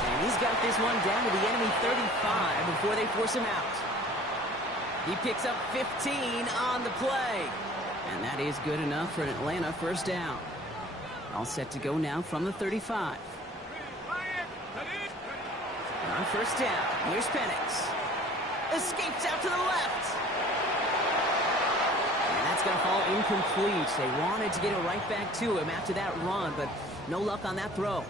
And he's got this one down to the enemy 35 before they force him out. He picks up 15 on the play. And that is good enough for an Atlanta 1st down. All set to go now from the 35. On 1st down, here's Penix. Escapes out to the left. And that's going to fall incomplete. They wanted to get it right back to him after that run, but no luck on that throw.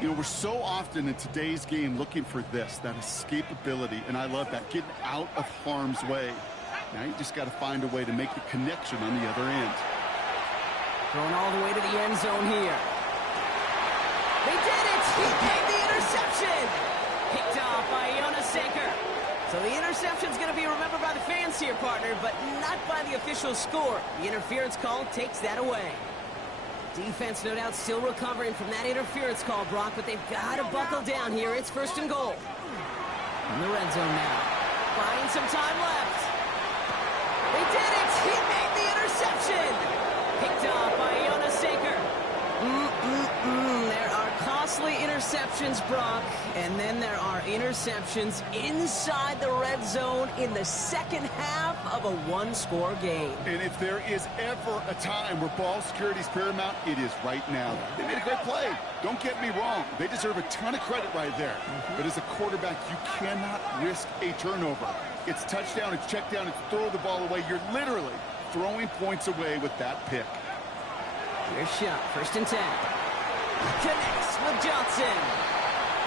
You know, we're so often in today's game looking for this, that escapability, and I love that, getting out of harm's way. Now you just got to find a way to make the connection on the other end. Thrown all the way to the end zone here. They did it! He made the interception! Picked off by Jonas Sanker. So the interception's going to be remembered by the fans here, partner, but not by the official score. The interference call takes that away. Defense, no doubt, still recovering from that interference call, Brock, but they've got to buckle down here. It's 1st and goal. In the red zone now. Buying some time left. They did it! He made the interception! Picked off by Jonas Sanker. There are costly interceptions, Brock, and then there are interceptions inside the red zone in the 2nd half of a one-score game. And if there is ever a time where ball security is paramount, it is right now. They made a great play. Don't get me wrong. They deserve a ton of credit right there. But as a quarterback, you cannot risk a turnover. It's touchdown, it's check down, it's throw the ball away. You're literally throwing points away with that pick. Here's shot, 1st and 10. Connects with Johnson.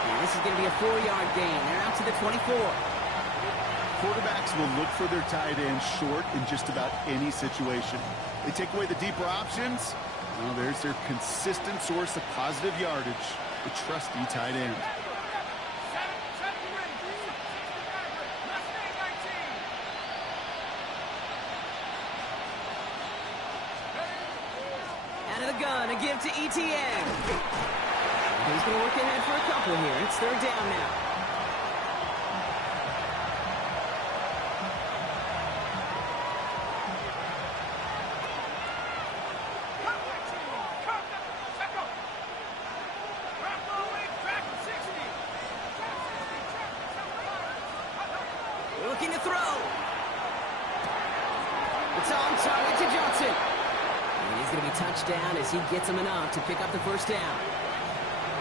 And this is going to be a 4-yard gain. They're out to the 24. Quarterbacks will look for their tight end short in just about any situation. They take away the deeper options. Well, there's their consistent source of positive yardage, the trusty tight end. Out of the gun, a give to ETN. He's going to work ahead for a couple here. It's 3rd down now. Looking to throw. It's on target to Johnson. And he's going to be touched down as he gets him enough to pick up the first down.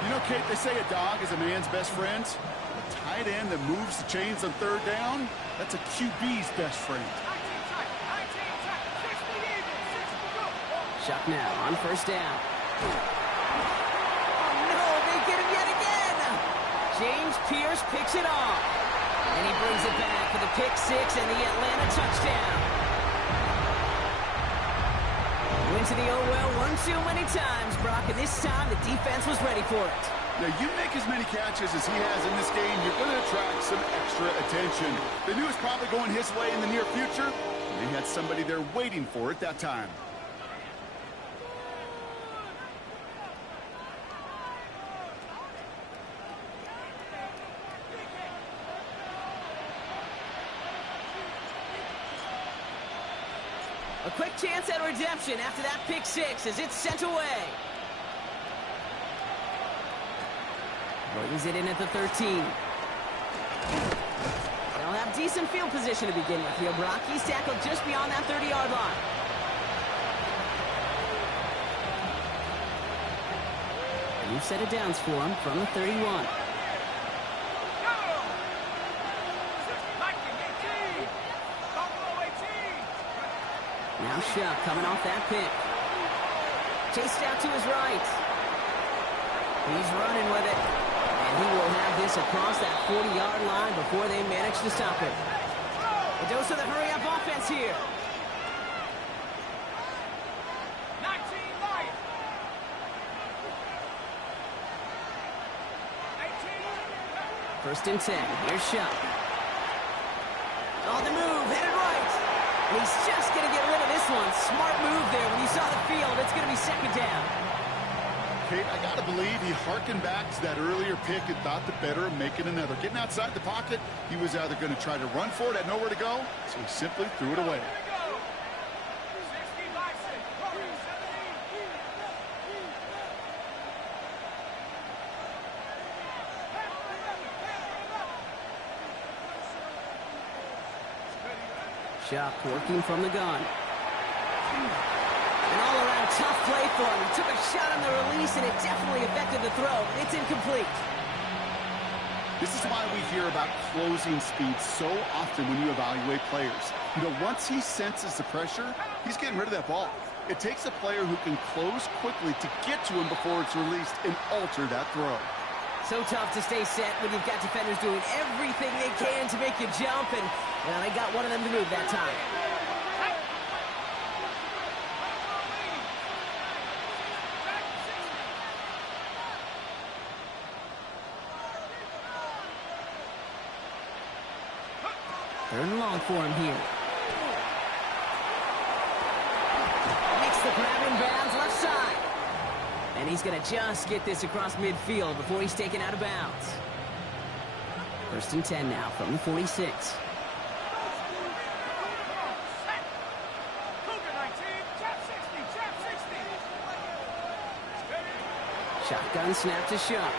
You know, Kate, they say a dog is a man's best friend. A tight end that moves the chains on third down, that's a QB's best friend. Shuck now on first down. Oh, no, they get him yet again. James Pierce picks it off. And he brings it back for the pick six and the Atlanta touchdown. Went to the oh well one too many times, Brock, and this time the defense was ready for it. Now, you make as many catches as he has in this game, you're going to attract some extra attention. They knew it was probably going his way in the near future, and they had somebody there waiting for it that time. A quick chance at redemption after that pick six as it's sent away. Brings it in at the 13. They'll have decent field position to begin with here, Brock. He's tackled just beyond that 30-yard line. A new set of downs for him from the 31. Now Shuck coming off that pick. Chased out to his right. He's running with it. And he will have this across that 40-yard line before they manage to stop it. A dose of the hurry-up offense here. 19 light. 18. First and 10. Here's Shuck. On the move, headed right. And he's just going to get rid of this one. Smart move there. When you saw the field, it's going to be second down. Kate, I got to believe he harkened back to that earlier pick and thought the better of making another. Getting outside the pocket, he was either going to try to run for it, had nowhere to go, so he simply threw it away. Shuck working from the gun. An all-around tough play for him. He took a shot on the release, and it definitely affected the throw. It's incomplete. This is why we hear about closing speed so often when you evaluate players. You know, once he senses the pressure, he's getting rid of that ball. It takes a player who can close quickly to get to him before it's released and alter that throw. So tough to stay set when you've got defenders doing everything they can to make you jump, and, well, they got one of them to move that time. Third and long for him here. Makes the grab in bounds left side. And he's going to just get this across midfield before he's taken out of bounds. First and 10 now from the 46. Shotgun snap to Shuck.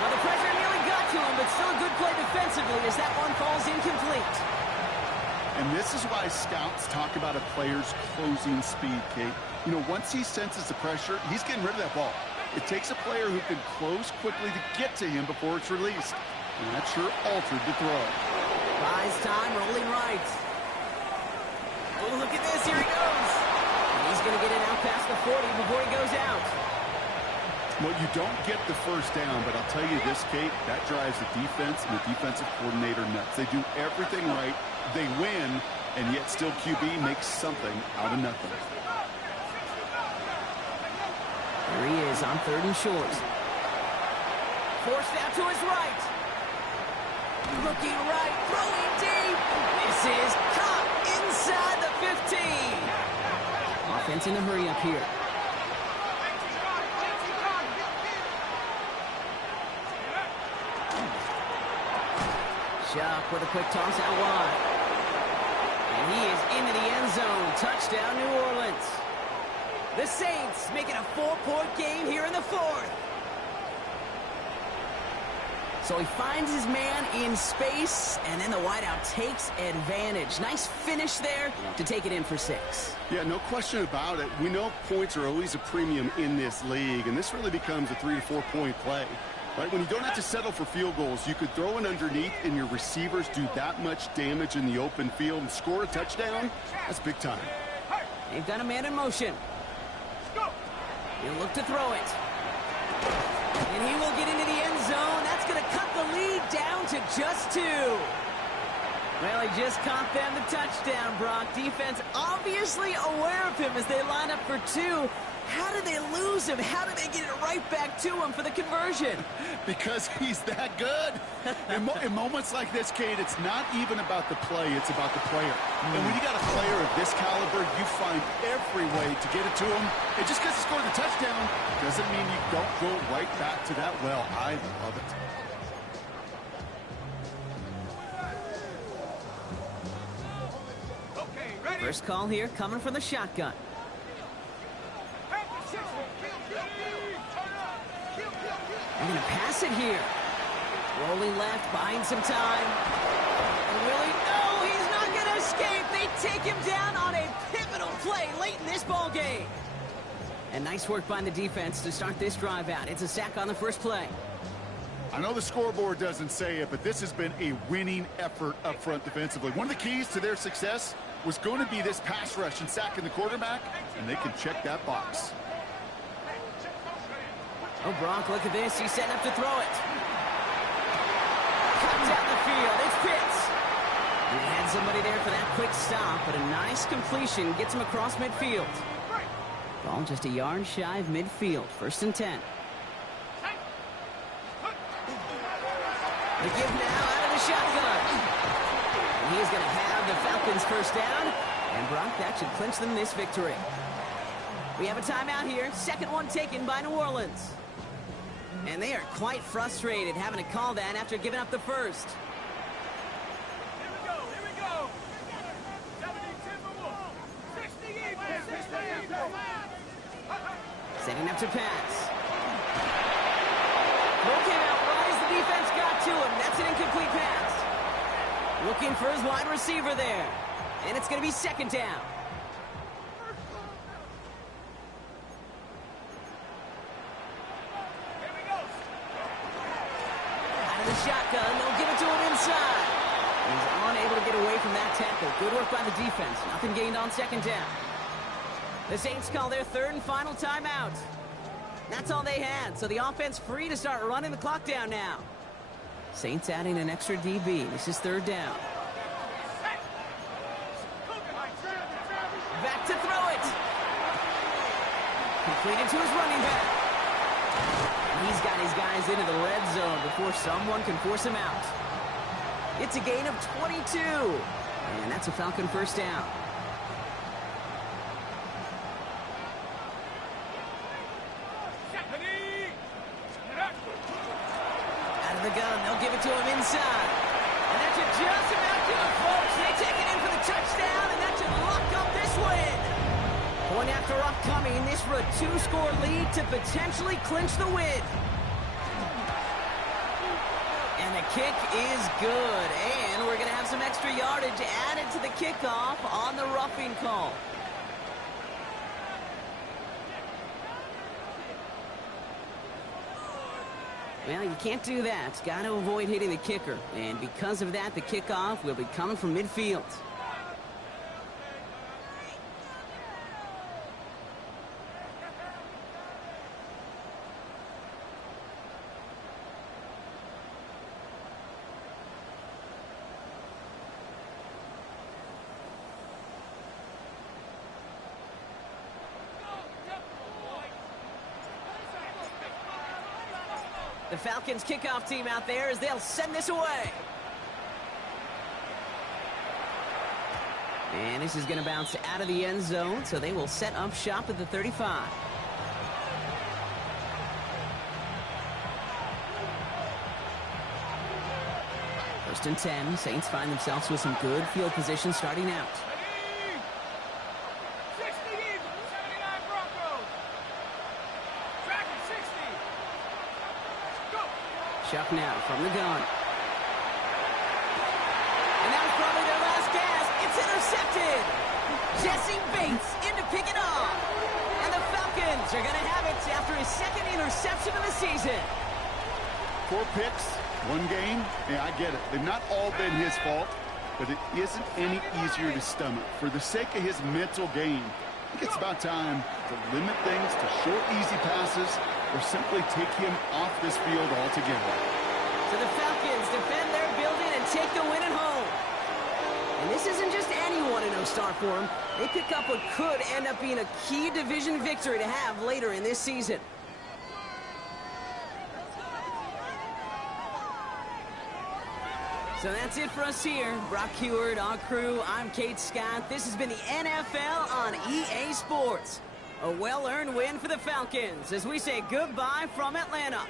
Well, the pressure nearly got to him, but still a good play defensively as that one falls incomplete. And this is why scouts talk about a player's closing speed, Kate. You know, once he senses the pressure, he's getting rid of that ball. It takes a player who can close quickly to get to him before it's released. And that sure altered the throw. Buys time, rolling right. Oh, look at this, here he goes. And he's going to get it out past the 40 before he goes out. Well, you don't get the first down, but I'll tell you this, Kate, that drives the defense and the defensive coordinator nuts. They do everything right, they win, and yet still QB makes something out of nothing. There he is on third and short. Forced out to his right. Looking right, throwing deep. This is caught inside the 15. Offense in the hurry up here. Shuck with a quick toss out wide. And he is into the end zone. Touchdown, New Orleans. The Saints making a 4-point game here in the fourth. So he finds his man in space, and then the wideout takes advantage. Nice finish there to take it in for 6. Yeah, no question about it. We know points are always a premium in this league, and this really becomes a 3 to 4 point play. Right, when you don't have to settle for field goals, you could throw it underneath and your receivers do that much damage in the open field and score a touchdown. That's big time. They've got a man in motion. He'll look to throw it. And he will get into the end zone. That's going to cut the lead down to just 2. Well, he just caught them the touchdown, Brock. Defense obviously aware of him as they line up for 2. How did they lose him? How did they get it right back to him for the conversion? Because he's that good. In moments like this, Kate, it's not even about the play, it's about the player. And when you got a player of this caliber, you find every way to get it to him. And just because he scored the touchdown doesn't mean you don't go right back to that well. I love it. Okay, ready? First call here coming from the shotgun. They're going to pass it here. Rolling left, buying some time. And Willie, no, he's not going to escape. They take him down on a pivotal play late in this ball game. And nice work by the defense to start this drive out. It's a sack on the first play. I know the scoreboard doesn't say it, but this has been a winning effort up front defensively. One of the keys to their success was going to be this pass rush and sacking the quarterback, and they can check that box. Oh, Brock, look at this. He's setting up to throw it. Cut down the field. It's Pitts. He had somebody there for that quick stop, but a nice completion gets him across midfield. Ball just a yard shy of midfield. 1st and 10. The give now out of the shotgun. And he is going to have the Falcons first down. And Brock, that should clinch them this victory. We have a timeout here. Second one taken by New Orleans. And they are quite frustrated having to call that after giving up the first. Here we go. 60 even. Setting up to pass. Throw came out right as the defense got to him. That's an incomplete pass. Looking for his wide receiver there. And it's going to be 2nd down. Shotgun, they'll give it to him inside. He's unable to get away from that tackle. Good work by the defense. Nothing gained on 2nd down. The Saints call their 3rd and final timeout. That's all they had, so the offense free to start running the clock down now. Saints adding an extra DB. This is 3rd down. Back to throw it. Completed to his running back. He's got his guys into the red zone before someone can force him out. It's a gain of 22. And that's a Falcon first down. Out of the gun, they'll give it to him inside. And that should just about do it, folks. They take it in for the touchdown, and that should lock up this win. Point after upcoming, this for a 2-score lead to potentially clinch the win. And the kick is good. And we're going to have some extra yardage added to the kickoff on the roughing call. Well, you can't do that. Got to avoid hitting the kicker. And because of that, the kickoff will be coming from midfield. The Falcons kickoff team out there as they'll send this away. And this is going to bounce out of the end zone, so they will set up shop at the 35. First and 10. Saints find themselves with some good field position starting out. Chuck now from the gun. And that was probably their last gas. It's intercepted. Jesse Bates in to pick it off. And the Falcons are going to have it after his second interception of the season. 4 picks, 1 game. Yeah, I get it. They've not all been his fault, but it isn't any easier to stomach. For the sake of his mental game, I think it's about time to limit things to short, easy passes or simply take him off this field altogether. So the Falcons defend their building and take the win at home. And this isn't just any 1-0 start for them. They pick up what could end up being a key division victory to have later in this season. So that's it for us here. Brock Heward, our crew, I'm Kate Scott. This has been the NFL on EA Sports. A well-earned win for the Falcons as we say goodbye from Atlanta.